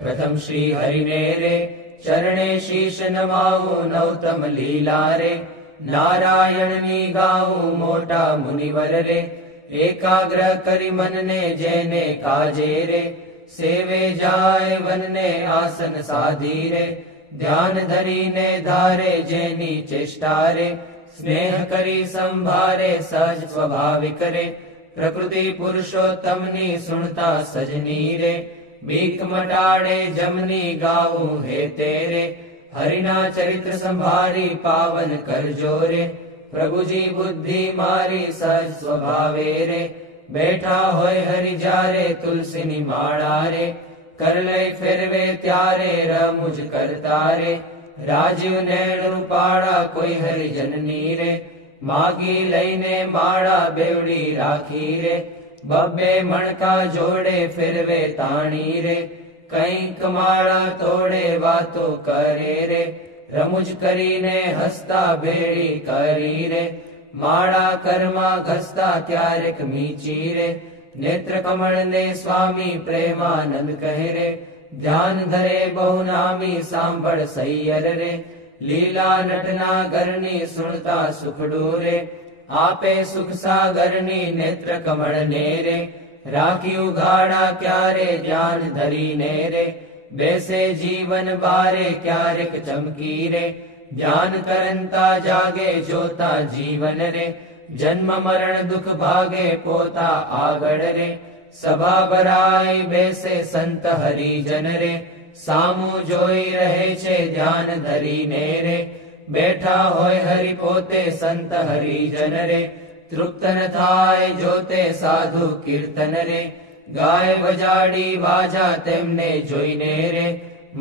प्रथम श्री हरिने रे चरणे शीश नमाऊं नौतम लीला रे नारायण नी गाऊं मोटा मुनिवर रे एकाग्र करी मन ने जेने काजे रे सेवे जाय वन ने आसन साधी रे ध्यान धरी ने धारे जेनी चेष्टा रे स्नेह करी संभारे सहज स्वाभाविक रे प्रकृति पुरुषोत्तमनी सुनता सजनी रे बीक मटाड़े जमनी गाऊं हे तेरे हरिना चरित्र संभारी पावन कर जोरे प्रभु जी बुद्धि मारी सहज स्वभावे रे बैठा होय हरि जारे तुलसी नी माड़ा रे कर ले फिरवे त्यारे रमुझ करता रे राजीव नैण रूपाड़ा कोई हरि जननी रे मागी लईने माड़ा बेवड़ी राखी रे बब्बे मणका जोड़े फिरवे ताणी रे कई कमाड़ा तोड़े वातो करे रे रमुज करीने हसता भेड़ी करी रे माड़ा कर्मा घसता त्यारक मीची रे नेत्र कमल ने स्वामी प्रेमानंद कहे रे ध्यान धरे बहुनामी सांभळ सैयर रे लीला नटना गरनी सुनता सुखडू रे आपे सुख सागरनी नेत्र कमल ने रे राखी उघाड़ा क्यारे ज्ञान धरी ने रे बैसे जीवन बारे क्यारेक चमकी रे ज्ञान करंता जागे जोता जीवन रे जन्म मरण दुख भागे पोता आगड़ रे सभा भराई बैसे संत हरिजन रे सामू जोई रहे छे ध्यान धरी ने रे बैठा होय हरि पोते संत हरिजन रे तृप्त न थाय जोते साधु कीर्तन रे गाय वजाड़ी वाजा तेमने जोईने रे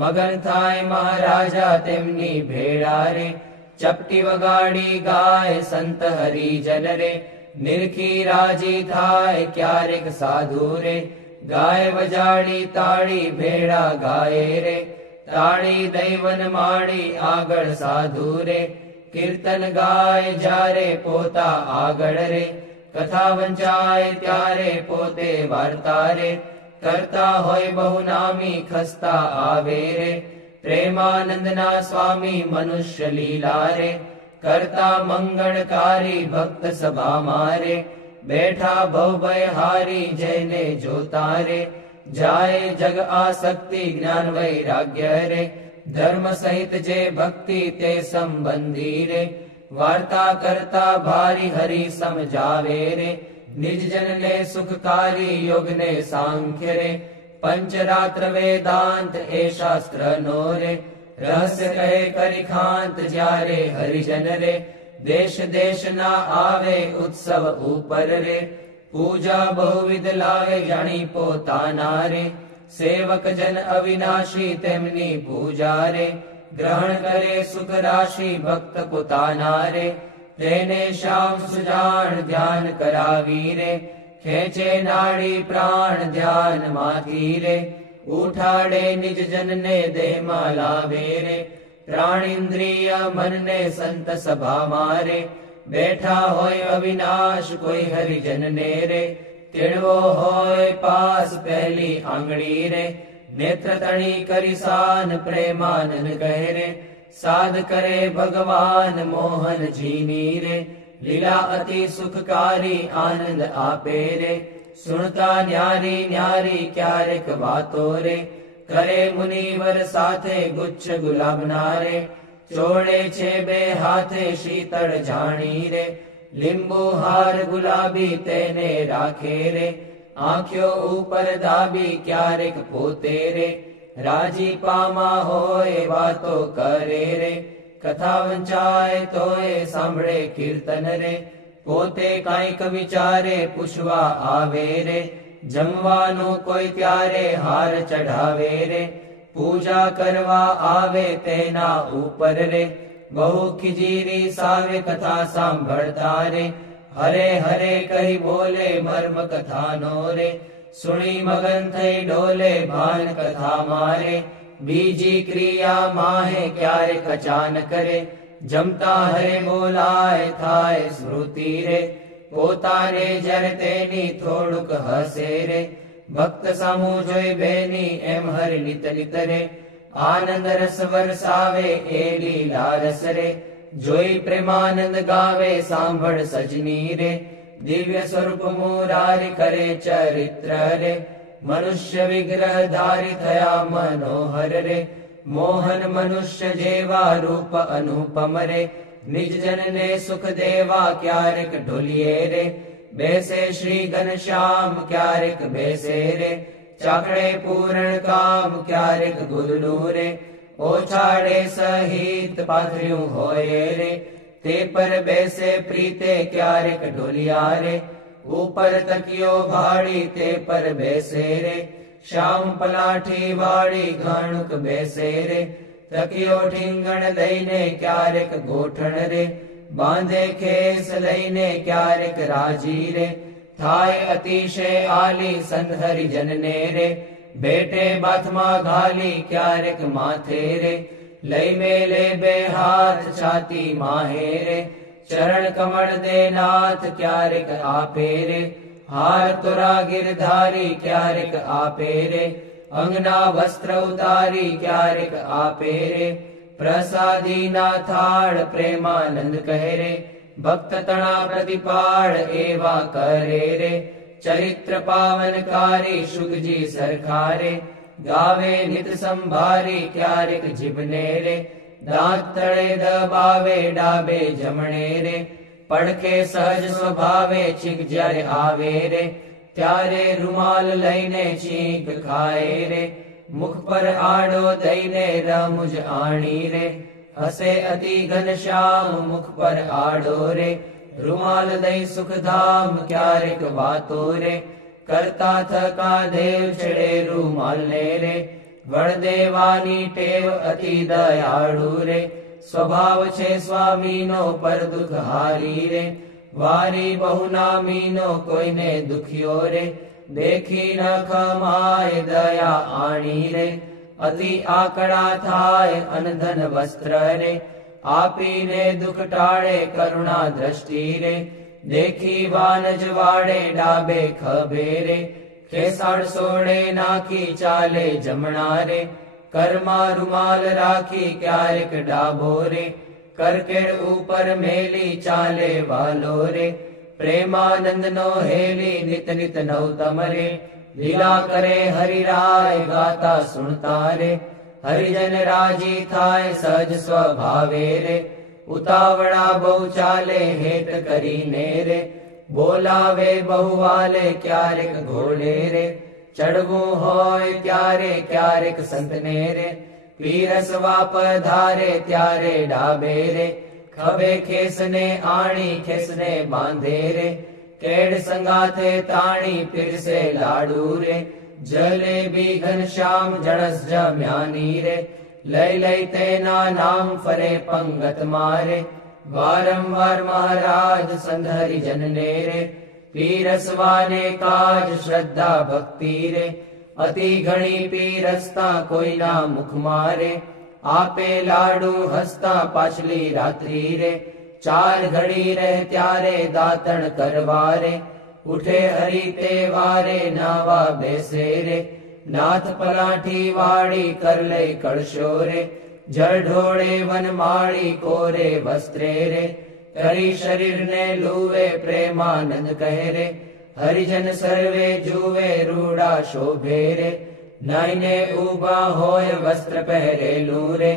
मगन थाय महाराजा तेमनी भेड़ा रे चपटी वगाड़ी गाय संत हरिजन रे निरखी राजी थाय क्यारेक साधु रे गाय वजाड़ी ताड़ी भेड़ा गाये रे ताड़ी दैवन माड़ी आगड़ साधु रे कीर्तन गाय जारे पोता आगड़ रे कथा वंचाय त्यारे पोते वार्ता रे करता होय बहुनामी खस्ता आवे रे प्रेमानंदना स्वामी मनुष्य लीला रे करता मंगलकारी भक्त सभा मारे बैठा भव भय हारी जयने जोता रे जाए जग आसक्ति ज्ञान वैराग्य रे धर्म सहित जे भक्ति ते संबंधी रे वार्ता करता भारी हरि समझावे रे निज जन ले सुखकारी योग ने सांख्य रे पंचरात्र वेदांत ए शास्त्र नो रे रहस्य कहे करिखांत जारे हरिजन रे देश देश ना आवे उत्सव ऊपर रे पूजा बहुविध लावे जानी पोताना रे सेवक जन अविनाशी तेमनी पूजा रे ग्रहण करे सुख राशि भक्त पोताना रे तेने श्याम सुजान ध्यान करावी रे खेचे नाड़ी प्राण ध्यान माथी रे उठाड़े निज जन ने देह लावे रे प्राण इंद्रिय मन ने संत सभा मारे बैठा होय अविनाश कोई हरिजन ने रे तिड़वो होय पास पहली आंगड़ी रे नेत्र तणी करिसान प्रेमानन कहे रे साध करे भगवान मोहन जीनी रे लीला अति सुखकारी आनंद आपे रे सुनता न्यारी न्यारी क्यारेक बातो रे करे मुनिवर साथे गुच्छ गुलाब नारे चोड़े छे बे हाथे शीतल जानी रे लिंबू हार गुलाबी तेने राखे रे आँखों ऊपर दाबी क्यारेक पोते रे राजी पामा होए वातो करे रे कथा वंचाए तोए सांभळे कीर्तन रे पोते कांईक विचारे पुछवा आवे रे जमवानो कोई त्यारे हार चढ़ावे रे पूजा करवा आवे तेना ऊपर रे बहु खिजीरी सावे कथा सांभळता रे हरे हरे कही बोले मर्म कथा नो रे सुनी मगन थई डोले भान कथा मारे बीजी क्रिया माहे क्यारे कचान करे जमता हरे बोलाए थाय स्मृति रे पोताने जर तेनी थोड़ुक हसे रे ભક્ત સામું જોઈ બેની એમ હરિ નિત નિત રે, આનંદ રસ વરસાવે એ લીલા રસ રે, જોઈ પ્રેમાનંદ ગાવે સાંભળ સજની રે, દિવ્ય સ્વરૂપ મુરારી કરે ચરિત્ર રે, મનુષ્ય વિગ્રહ ધારી થયા મનોહર રે, મોહન મનુષ્ય જેવા રૂપ અનુપમ રે, નિજ જનને સુખ દેવા ક્યારેક ઢોલીએ રે, બેસે શ્રી ઘનશ્યામ ક્યારેક બેસે રે, ચાકડે પૂરણ કામ ક્યારેક ગુદડું રે, ઓછાડે સહિત પાથર્યું હોય રે, તે પર બેસે પ્રીતે ક્યારેક ઢોલિયા રે, ઉપર તકિયો ભાડી તે પર બેસે રે, શ્યામ પલાઠી વાળી ઘાણુક બેસે રે, તકિયો ઠીંગણ લઈને ક્યારેક ગોઠણ રે, બાંધે ખેસ લઈને ક્યારેક રાજી રે, થાય અતિશય આલી સંત હરિજનને રે, ભેટે બાથમાં ઘાલી ક્યારેક માથે રે, લઈ મેલે બે હાથ છાતી માહે રે, ચરણ કમળ દે નાથ ક્યારેક આપે રે, હાર તોરા ગિરધારી ક્યારેક આપે રે, અંગના વસ્ત્ર ઉતારી ક્યારેક આપે રે, પ્રસાદી ના થાળ પ્રેમાનંદ કહે રે, ભક્ત તણા પ્રતિપાળ એવા કરે રે, ચરિત્ર પાવનકારી શુકજી સરખારે, ગાવે નિત સંભારી ક્યારેક જીભને રે, દાંત તળે દબાવે ડાબે જમણે રે, પડખે સહજ સ્વભાવે છીંક જ્યારે આવે રે, ત્યારે રૂમાલ લઈને છીંક ખાય રે, મુખ પર આડો દઈને રમુજ આણી રે, હસે અતિ ઘનશ્યામ મુખ પર આડો રે, રૂમાલ દઈ સુખધામ ક્યારેક વાતો રે, કરતા થકા દેવ છેડે રૂમાલ ને રે, વળ દેવાની ટેવ અતિ દયાળુ રે, સ્વભાવ છે સ્વામીનો પર દુઃખ હારી રે, વારી બહુ નામીનો કોઈને દુખ્યો રે, દેખી ન ખમાય દયા આણી રે, અતિ આકડા થાય અનધન વસ્ત્ર રે, આપીને દુઃખ ટાળે કરુણા દ્રષ્ટિ રે, દેખી વાનજ વાડે ડાબે ખભે રે, ખેસાડ સોડે નાખી ચાલે જમણા રે, કરમાં રૂમાલ રાખી ક્યારેક ડાબો રે, કરકેડ ઉપર મેલી ચાલે વાલો રે, પ્રેમાનંદનો હેલી નિત નિત નવતમ રે, લીલા કરે હરિરાય ગાતા સુણતા રે, હરિજન રાજી થાય સહજ સ્વભાવે રે, ઉતાવળા બહુ ચાલે હેત કરીને રે, બોલાવે બહુ વાલે ક્યારેક ઘોડે રે, ચડવું હોય ત્યારે ક્યારેક સંતને રે, પીરસવા પધારે ત્યારે ડાબે રે, ખભે ખેસને આણી ખેસને બાંધે રે, કેડ સંગાથે તાણી પીરસે લાડુ રે, જલેબી ઘનશ્યામ જણસ જમ્યાની રે, લઈ લઈ તેના નામ ફરે પંગત મારે, વારંવાર મહારાજ સંત હરિજનને રે, પીરસવાને કાજ શ્રદ્ધા ભક્તિ રે, અતિ ઘણી પીરસતા કોઈના મુખ મારે, આપે લાડુ હસતા પાછલી રાત્રિ રે, ચાર ઘડી રહે ત્યારે દાતણ કરવા રે, ઉઠે હરિ તે વારે નાવા બેસે રે, નાથ પલાઠી વાળી કર લઈ કળશો રે, જળ ઢોળે વનમાળી કોરે વસ્ત્રે રે, કરી શરીરને લૂવે પ્રેમાનંદ કહે રે, હરિજન સર્વે જુવે રૂડા શોભે રે, નાઈને ઉભા હોય વસ્ત્ર પહેરેલું રે,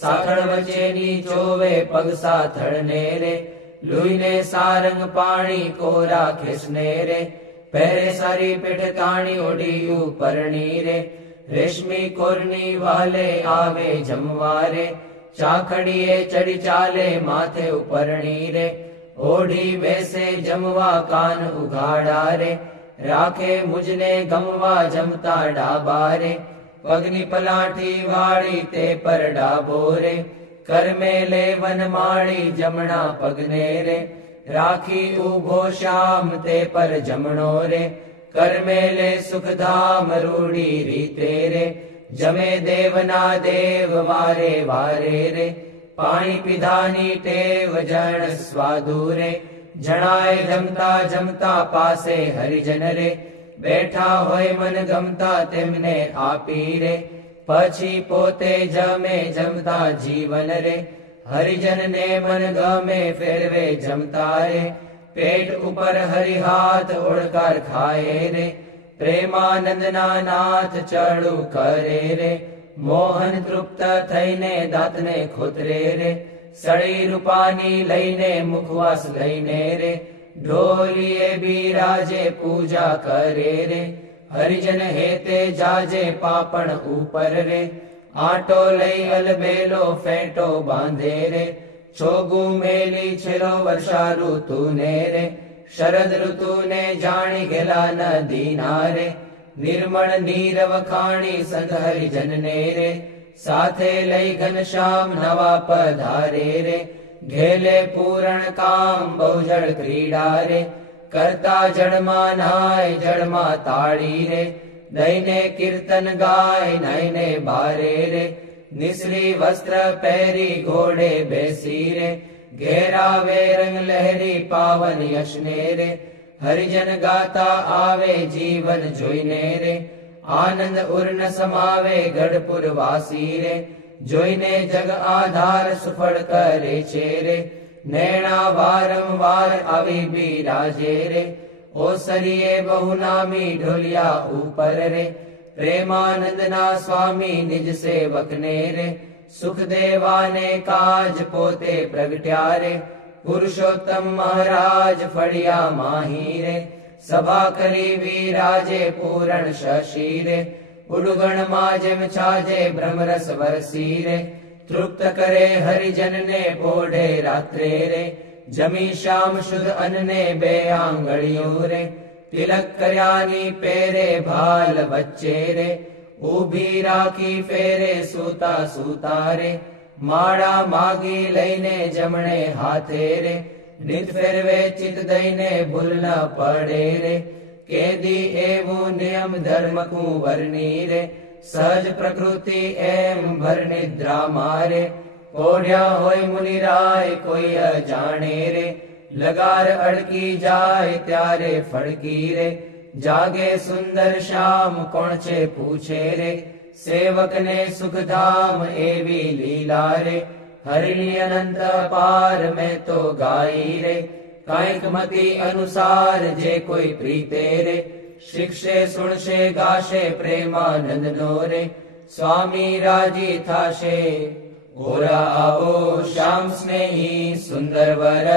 સાખળ વચ્ચેની ચોવે પગ સાથળને રે, લુઈને સારંગ પાણી કોરા ખેસને રે, પહેરે સારી પેઠ તાણી ઓઢી ઉપરણી રે, રેશમી કોરની વાલે આવે જમવા રે, ચાખડીએ ચડી ચાલે માથે ઉપરણી રે, ઓઢી બેસે જમવા કાન ઉઘાડા રે, રાખે મુજને ગમવા જમતા ડાબા રે, પગની પલાઠી વાળી તે પર ડાબો રે, કરમે લે વનમાળી જમણા પગને રે, રાખી ઉભો શ્યામ તે પર જમણો રે, કરમે લે સુખધામ રૂડી રીતે રે, જમે દેવના દેવ વારે વારે રે, પાણી પીધાની ટેવ જણ સ્વાદુ રે, જણાય જમતા જમતા પાસે હરિજન રે, બેઠા હોય મન ગમતા તેમને આપી રે, પછી પોતે જમે જમતા જીવન રે, હરિજનને મન ગમે ફેરવે જમતા રે, પેટ ઉપર હરિહાથ ઓળકાર ખાય રે, પ્રેમાનંદના નાથ ચડું કરે રે, મોહન તૃપ્ત થઈને દાંતને ખોતરે રે, સળી રૂપાની લઈને મુખવાસ લઈને રે, ઢોલીએ બિરાજે પૂજા કરે રે, હરિજન હેતે જાજે પાપણ ઉપર રે, આટો લઈ અલબેલો ફેંટો બાંધે રે, છોગું મેલી છેલ્લો વર્ષા ઋતુને રે, શરદ ઋતુને જાણી ગેલા નદીના રે, નિર્મળ નીર વખાણી સંત હરિજનને રે, સાથે લઈ ઘનશ્યામ નવા પધારે રે, ઘેલે પૂરણ કામ બહુજળ ક્રીડા રે, કરતા જળમાં નાય જળમાં તાળી રે, દઈને કીર્તન ગાય નાઈને બારે રે, નિસરી વસ્ત્ર પહેરી ઘોડે બેસી રે, ઘેરાવે રંગ લહેરી પાવન યશને રે, હરિજન ગાતા આવે જીવન જોઈને રે, આનંદ ઉર્ન સમાવે ગઢપુર વાસી રે, જોઈને જગ આધાર સુફળ કરે છે રે, નૈણા વારંવાર આવી બિરાજે રે, ઓસરીએ બહુ નામી ઢોલિયા ઉપર રે, પ્રેમાનંદના સ્વામી નિજ સેવકને રે, સુખ દેવાને કાજ પોતે પ્રગટ્યા રે, પુરુષોત્તમ મહારાજ ફળિયા માહી રે, સભા કરી વિરાજે પૂરણ શશી રે, ઉડુગણમાં જેમ છાજે બ્રહ્મરસ વરસી રે, તૃપ્ત કરે હરિજનને પોઢે રાત્રે રે, જમી શ્યામ શુદ્ધ અન્ને બે આંગળીઓ રે, તિલક કર્યાની પેરે ભાલ વચ્ચે રે, ઊભી રાખી ફેરે સૂતા સૂતા રે, માળા માગી લઈને જમણે હાથે રે, નિત ફેરવે ચિત દઈને ભૂલ ન પડે રે, કેદી એવું નિયમ ધર્મ કુંવરની રે, સહજ પ્રકૃતિ એમ ભર નિદ્રા મારે, ઓઢ્યા હોય મુનિરાય કોઈ અજાણે રે, લગાર અડકી જાય ત્યારે ફડકી રે, જાગે સુંદર શ્યામ કોણ છે પૂછે રે, સેવકને સુખધામ એવી લીલા રે, હરિની અનંત પાર મેં તો ગાઈ રે, કાંઈક મતિ અનુસાર જે કોઈ પ્રીતે રે, શિક્ષે સુણશે ગાશે પ્રેમાનંદ નો રે, સ્વામી રાજી થાશે ઓરા આવો શ્યામ સ્નેહી સુંદર વર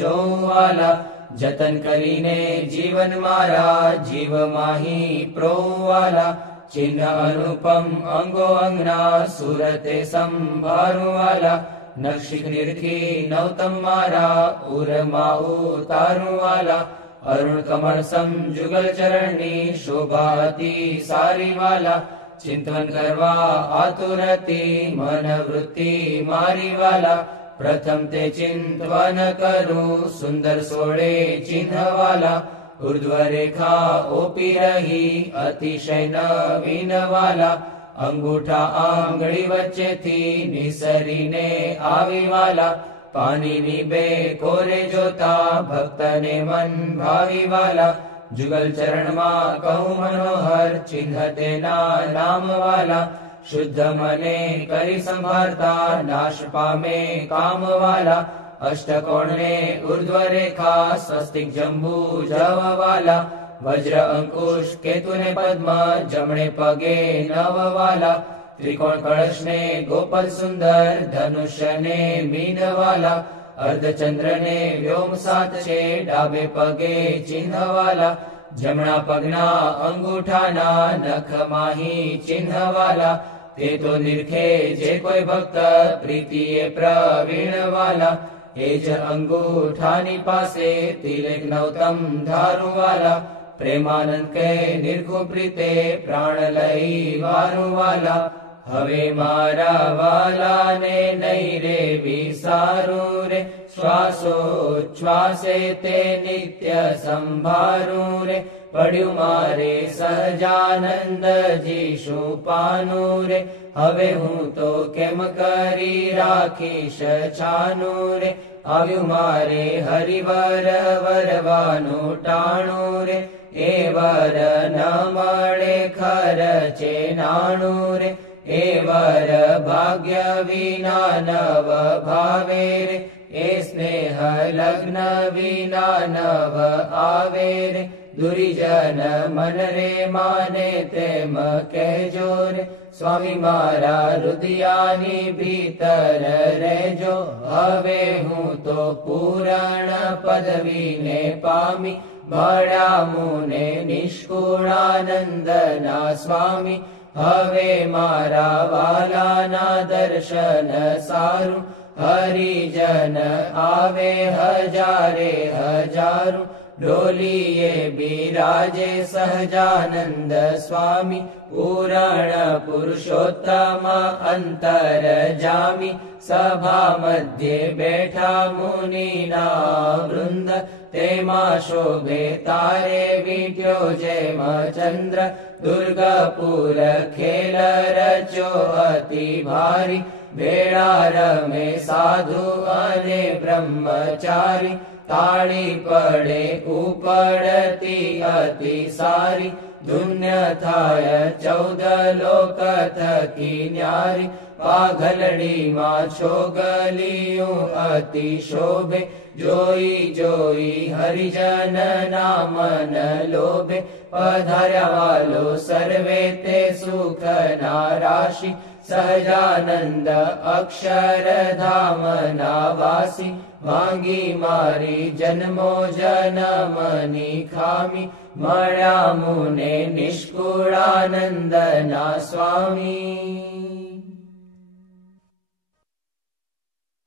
જોવાલા, જતન કરીને જીવન મારા જીવ માહી પ્રોવાલા, ચિહ્ન અનુપમ અંગો અંગના સુરતે સંભાળવાલા, નક્ષિક નિરખી નવતમ મારા ઉરમાં ઉતારવાલા, અરુણ કમળ સમ જુગલ ચરણની શોભાતી સારી વાલા, ચિંતન કરવા આતુરતી મન વૃત્તિ મારી વાલા, પ્રથમ તે ચિંતવન કરું સુંદર સોળે ચિહ્નવાલા, ઉર્ધ્વ રેખા ઓપી રહી અતિશય નવીન વાલા, અંગૂઠા આંગળી વચ્ચેથી નિસરીને આવી વાલા, પાણીની બે કોરે જોતા ભક્તને મન ભાવી વાલા, જુગલ ચરણમાં કહું મનોહર ચિહ્ન તેના નામ વાલા, શુદ્ધ મને કરી સંભાળતા નાશ પામે કામ વાલા, અષ્ટકોણને ઉર્ધ્વ રેખા સ્વસ્તિક જંબુ જવાલા, વજ્ર અંકુશ કેતુને પદ્મ જમણે પગે નવવાલા, ત્રિકોણ કળશને ગોપલ સુંદર ધનુષ્યને મીનવાલા, અર્ધચંદ્રને વ્યોમ સાત છે ડાબે પગે ચિહ્નવાલા, જમણા પગના અંગૂઠાના નખ માહી ચિહ્નવાલા, તે તો નિરખે જે કોઈ ભક્ત પ્રીતિએ પ્રવીણવાલા, એ જ અંગૂઠાની પાસે તિલક નવતમ ધારુવાલા, પ્રેમાનંદ કે નિર્ખુ પ્રીતે પ્રાણ લઈ વારુવાલા, હવે મારા વાલાને નહીં રે વિસારું રે, શ્વાસોચ્છ્વાસે તે નિત્ય સંભારું રે, પડ્યું મારે સહજાનંદજી શું પાનું રે, હવે હું તો કેમ કરી રાખીશ છાનું રે, આવ્યું મારે હરિવર વરવાનું ટાણું રે, એ વર ન મળે ખર્ચે નાણું રે, એ વર ભાગ્ય વિના નવ ભાવે રે, એ સ્નેહ લગ્ન વિના નવ આવે રે, દુર્જન મન રે માને તેમ કહેજો રે, સ્વામી મારા હૃદયાની ભીતર રહેજો, હવે હું તો પૂરણ પદવીને પામી, મળ્યા મુને નિષ્કુળાનંદના સ્વામી, હવે મારા વાલાના દર્શન સારું, હરિજન આવે હજારે હજારું, ડોલીએ બિરાજે સહજાનંદ સ્વામી, પૂરણ પુરુષોત્તમ અંતર જામી, સભા મધ્યે બેઠા મુનિના વૃંદ, તેમાં શોભે તારે વીટ્યો જેમ ચંદ્ર, દુર્ગાપુર ખેલ રચ્યો અતિ ભારી, વેળા રમે સાધુ અને બ્રહ્મચારી, તાળી પડે ઉપડતી અતિ સારી, ધુન્ય થાય 14 લોક થકી ન્યારી, પાઘલડીમાં છોગલિયું અતિ શોભે, જોઈ જોઈ હરિજન નામન લોભે, પધાર્યા વાલો સર્વે તે સુખના રાશિ, સહજાનંદ અક્ષરધામના વાસી, માંગી મારી જન્મો જન્મની ખામી, મળ્યા મુને નિષ્કુળાનંદના સ્વામી.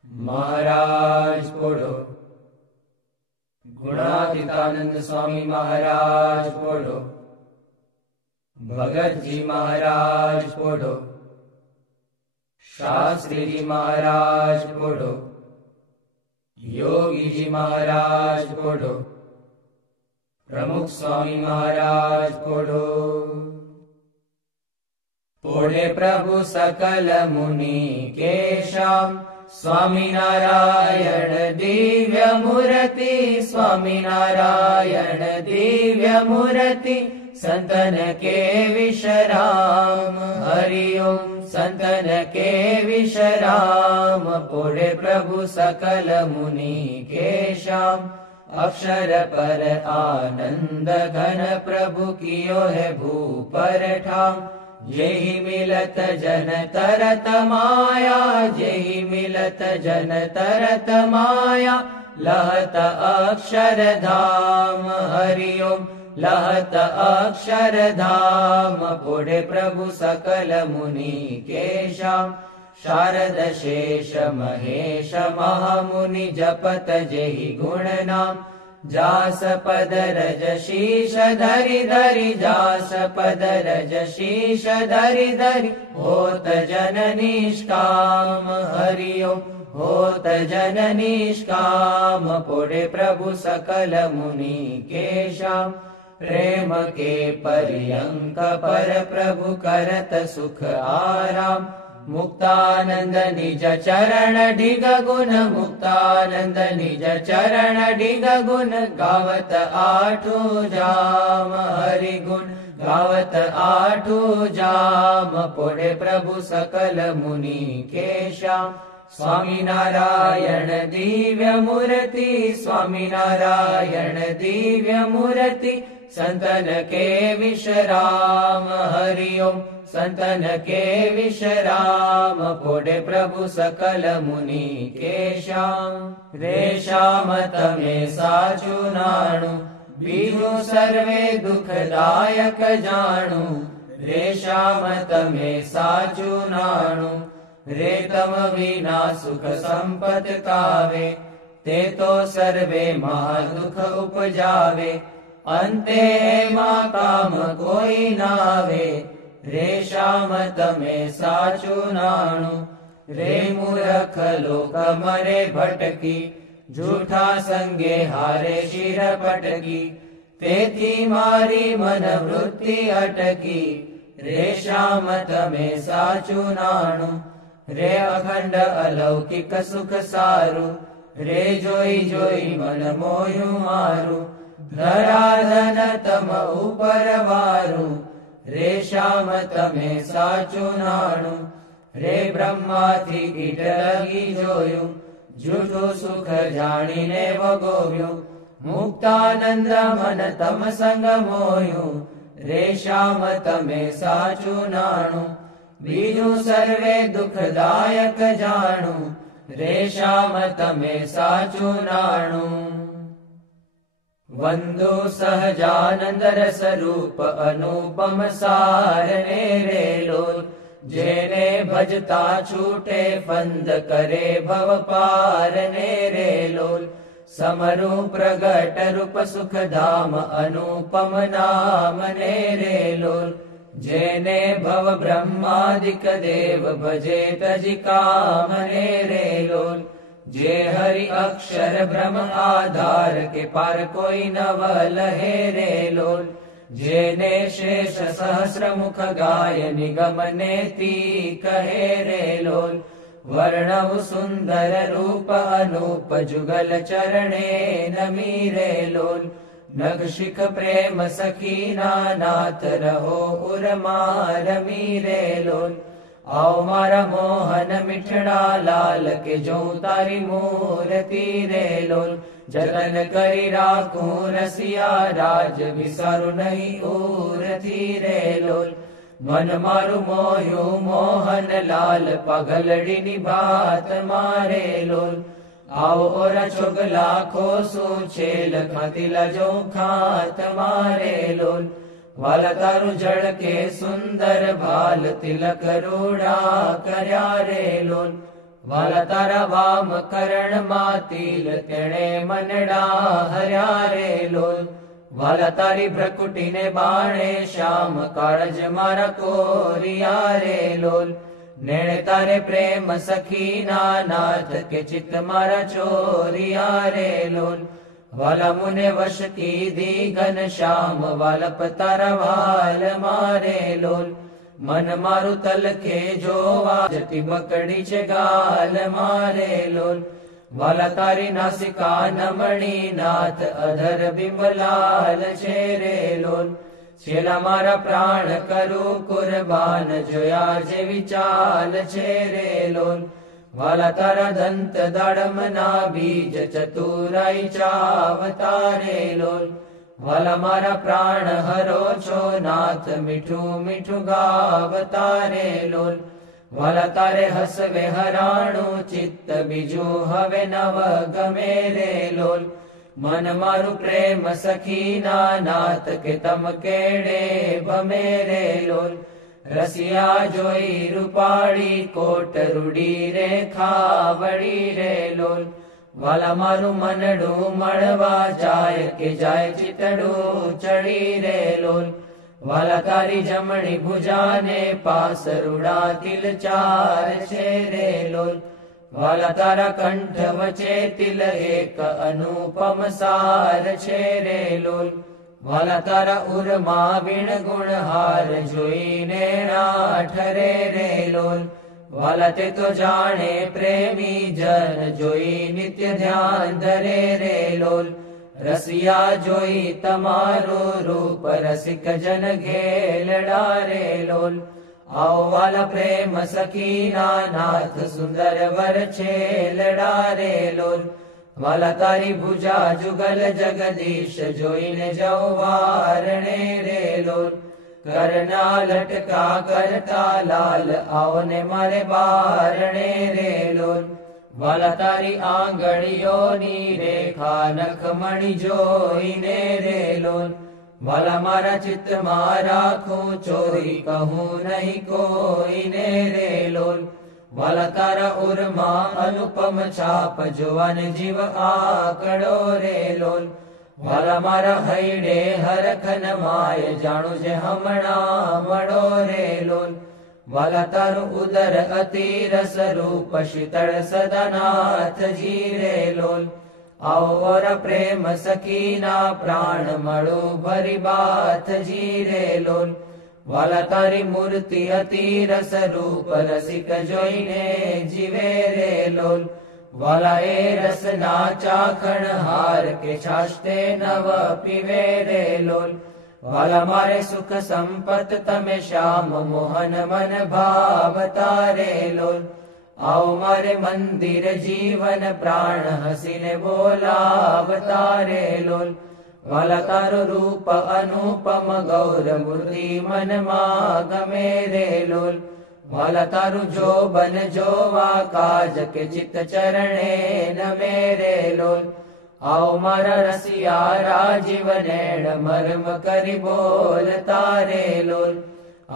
મહારાજ બોલો. ગુણાતીતાનંદ સ્વામી મહારાજ બોલો. ભગતજી મહારાજ બોલો. શાસ્ત્રીજી મહારાજ બોલો. યોગીજી મહારાજ બોલો. પ્રમુખ સ્વામી મહારાજ બોલો. પોઢે પ્રભુ સકલ મુનિ કેશામ, સ્વામિનારાયણ દિવ્ય મૂર્તિ, સ્વામિનારાયણ દિવ્ય મૂર્તિ, સંતન કે વિશ્રામ, હરિ ઓમ સંતન કે વિશ્રામ, પોઢે પ્રભુ સકલ મુનિ કેશામ, अक्षर पर आनंद घन प्रभु कियो है भूपर ठाम, जेहि मिलत जन तरत माया, जेहि मिलत जन तरत माया, लहत अक्षर धाम हरि ओम, लहत अक्षर धाम, पोढ़े प्रभु सकल मुनि केशाम, शारद शेष महेश महामुनि जपत जेहि गुण नाम, जास पद रज शीश धरि धरि, जास पद रज शीश धरि धरि, होत जन निष्काम हरि ओम, होत जन निष्काम, पोढ़े प्रभु सकल मुनि केशाम, प्रेम के पर्यंक पर प्रभु करत सुख आराम, मुक्तानंद निज चरण ढिग गुण, मुक्तानंद निज चरण ढिग गुण, गावत आठू जाम हरि गुण, गावत आठू जाम, पोढ़े प्रभु सकल मुनि केशाम, स्वामी नारायण दिव्य मूर्ति, स्वामी नारायण दिव्य मूर्ति, संतन के विश्राम हरि ओम, संतन के विश्राम, पोढ़े प्रभु सकल मुनि केशाम, रेशाम तमे साचु नाणु, बीजु सर्वे दुखदायक जाणु, रेशाम तमे साचु नाणु, रेतम विना सुख संपत कावे, ते तो सर्वे महादुख उपजावे, अंते मा काम कोई नावे, रेशाम तमे साचु नाणु, रे मूर्ख लोक मरे भटकी, झूठा संगे हारे शिर पटकी, तेथी मारी मन वृत्ति अटकी, रेशाम तमे साचु नाणु, रे अखंड अलौकिक सुख सारु, रे जोई जोई मन मोयु मारु, ધરાધન તમ ઉપર વારું, રે શ્યામ તમે સાચું નાણું. રે બ્રહ્માથી કીટ લગી જોયું, જૂઠું સુખ જાણીને વગોવ્યું. મુક્તાનંદ મન તમ સંગ મોયું, રે શ્યામ તમે સાચું નાણું. બીજું સર્વે દુઃખદાયક જાણું, રે શ્યામ તમે સાચું નાણું. વંદુ સહજાનંદ રસ રૂપ અનુપમ સાર ને રે લોલ. જેને ભજતા છૂટે ફંદ કરે ભવ પાર ને રે લોલ. સમરૂ પ્રગટ રૂપ સુખધામ અનુપમ નામ ને રે લોલ. જેને ભવ બ્રહ્માદિક દેવ ભજે તજી કામ ને રે લોલ. જે હરિ અક્ષર બ્રહ્મ આધાર કે પાર કોઈ નવ લહે રે લોલ. જેને શેષ સહસ્ર મુખ ગાય નિગમ નેતિ કહે રે લોલ. વર્ણવ સુંદર રૂપ અનુપ જુગલ ચરણે નમી રે લોલ. નખ શિખ પ્રેમ સખીના નાથ રહો ઉરમાં રમી રે લોલ. આવ મારા મોહન મીઠડા લાલ કે જો તારી મૂર્તિ રે લોલ. જતન કરી રાખું રસિયા રાજ વિસારું નહીં ઉરથી રે લોલ. મન મારું મોયું મોહન લાલ પગલડીની ભાત મારે લોલ. આવો ઓરા છોગલા ખોસું છેલ ખાતીલા જો ખાત મારે લોલ. વાલ તારું જળ કે સુંદર ભાલ તિલક રૂડા કર્યા રે લોલ. વાલ તારા વામ કરણ માં તિલ તેણે મનડા હર્યા રે લોલ. વાલ તારી ભ્રકુટીને બાણે શ્યામ કાળજ મારા કોરિયા રે લોલ. નેણે તારે પ્રેમ સખીના નાથ કે ચિત્ત મારા ચોરિયા રે લોલ. વાલા મુને વશ કીધી ઘન શ્યામ વાલપ તારા વાલ મારે લોલ. મન મારું તલકે જોવા જતી બકડી છે ગાલ મારે લોલ. વાલા તારી નાસિકા નમણી નાથ અધર બિંબલાલ છે રે લોલ. છેલ્લા મારા પ્રાણ કરું કુરબાન જોયા જેવી ચાલ છે રે લોલ. વાલા તારા દંત દાડમ ના બીજ ચતુરાઈ ચાવતા રે લોલ. વાલા મારા પ્રાણ હરો છો નાથ મીઠું મીઠું ગાવતા રે લોલ. વાલા તારે હસવે હરાણું ચિત્ત બીજું હવે નવ ગમે રે લોલ. મન મારું પ્રેમ સખીના નાથ કે તમ કેડે ભમે રે લોલ. રસિયા જોઈ રૂપાળી કોટ રૂડી રે ખાવડી રે લોલ. વાલા મારું મનડું મળવા જાય કે જાય ચિતડું ચડી રે લોલ. વાલા તારી જમણી ભુજાને પાસ રૂડા તિલ ચાર છે રે લોલ. વાલા તારા કંઠ વચ્ચે તિલ એક અનુપમ સાર છે રે લોલ. વાલા તારા ઉરમાં વીણ ગુણ હાર જોઈને ઠરે રે લોલ. વાલા તે તો જાણે પ્રેમી જન જોઈ નિત્ય ધ્યાન ધરે રે લોલ. રસિયા જોઈ તમારું રૂપ રસિક જન ઘેલડા રે લોલ. આવો વાલા પ્રેમ સખીના નાથ સુંદર વર છેલડા રે લોલ. વાલા તારી ભુજા જુગલ જગદીશ જોઈને જવારણે રે લોલ. કરના લટકા કરતા લાલ આવને મારે બારણે રે લોલ. વાલા તારી આંગળીઓની રેખા નખમણી જોઈને રે લોલ. વાલા મારા ચિત્તમાં રાખું ચોરી કહું નહીં કોઈને રે લોલ. વાલા તારા ઉરમાં અનુપમ છાપ જોવાને જીવ આકડો રે લોલ. વાલા મારા હૈડે હરખન માય જાણું છે હમણાં મળો રે લોલ. વાલા તારું ઉદર અતિ રસ રૂપ શીતળ સદનાથજી રે લોલ. આવો પ્રેમ સખીના પ્રાણ મળું ભરી બાથજી રે લોલ. વાલા તારી મૂર્તિ અતિ રસ રૂપ રસિક જોઈને જીવે રે લોલ. वाला ए रसना चाखण हार के छाछते नव पीवे रे लोल वाला मारे सुख संपत तमे श्याम मोहन मन भावता रे लोल आओ मारे मंदिर जीवन प्राण हसीने बोलावता रे लोल वाला तारो रूप अनुपम गौर मूर्ति मन गमे रे लोल वाला तारु जो बन जोवा काज के चित चरणे न मेरे लोल आओ मारा रसिया राजीव नैण मर्म करी बोल तारे लोल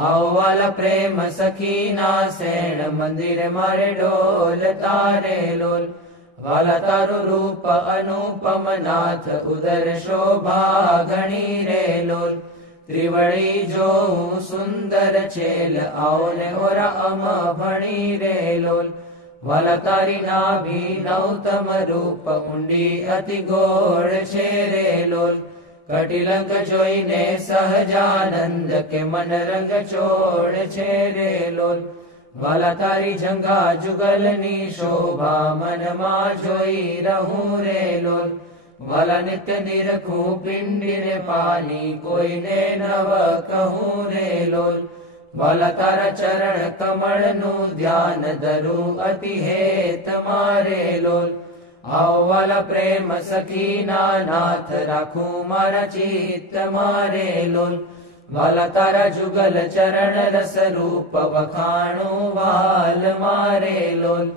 आओ वाला प्रेम सखी ना सैण मंदिर मारे डोल तारे लोल वाला तारु रूप अनुपम नाथ उदर शोभा घणी रे लोल त्रिवड़ी जो सुंदर छेल आओ ने ओरा अम भणी रे लोल वाला तारी नाभि नौतम रूप ऊंडी अति गोड़ छे रे लोल कटिलंक जोईने सहजानंद के मन रंग छोड़ छे रे लोल वाला तारी जंगा जुगलनी शोभा मन मा जोई रहूं रे लोल वाला नित्य निरखूं पिंडिर पानी कोई ने नव कहूं रे लोल वाला तारा चरण कमल नु ध्यान धरू अति हेत मारे लोल आओ वाला प्रेम सखी नाथ राखूं मारा चित्त मारे लोल वाला तारा जुगल चरण रस रूप वखाणु वाल मारे लोल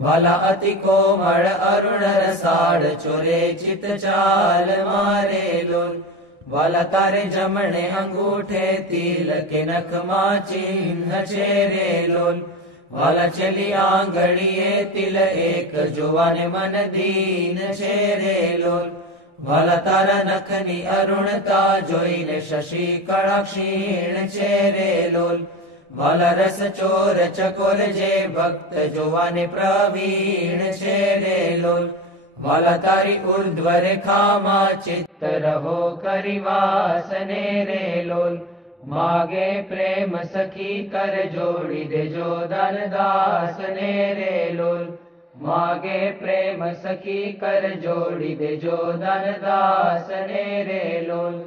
वाला अति कोमल अरुण रसाड़ चोरे चित चाल मारे लोल वाला तारे जमणे अंगूठे तिल के नख मा चिन्ह चेरे लोल वाला चली आंगड़िए तिल एक जुवाने मन दीन चेरे लोल वाला तारा नखनी अरुणता जोईने शशि कड़ा क्षीण चेरे लोल वाला रस चोर चकोर जे भक्त जोवाने प्रवीण चेरे लोल वाला तारी ऊर्ध्व रेखा मा चित्त रहो करिवासने रे लोल मागे प्रेम सखी कर जोड़ी दे जो दान दास ने रे लोल मागे प्रेम सखी कर जोड़ी दे जो दान दास ने रे लोल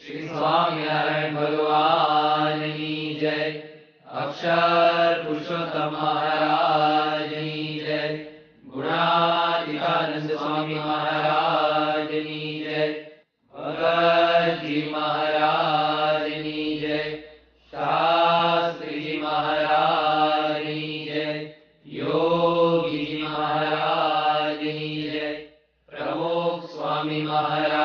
श्री स्वामिनारायण भगवान की जय। अक्षर पुरुषोत्तम महाराज की जय। गुणातीतानंद स्वामी महाराज की जय। भगत जी महाराज की जय। शास्त्री जी महाराज की जय। योगी जी महाराज की जय। प्रमुख स्वामी महाराज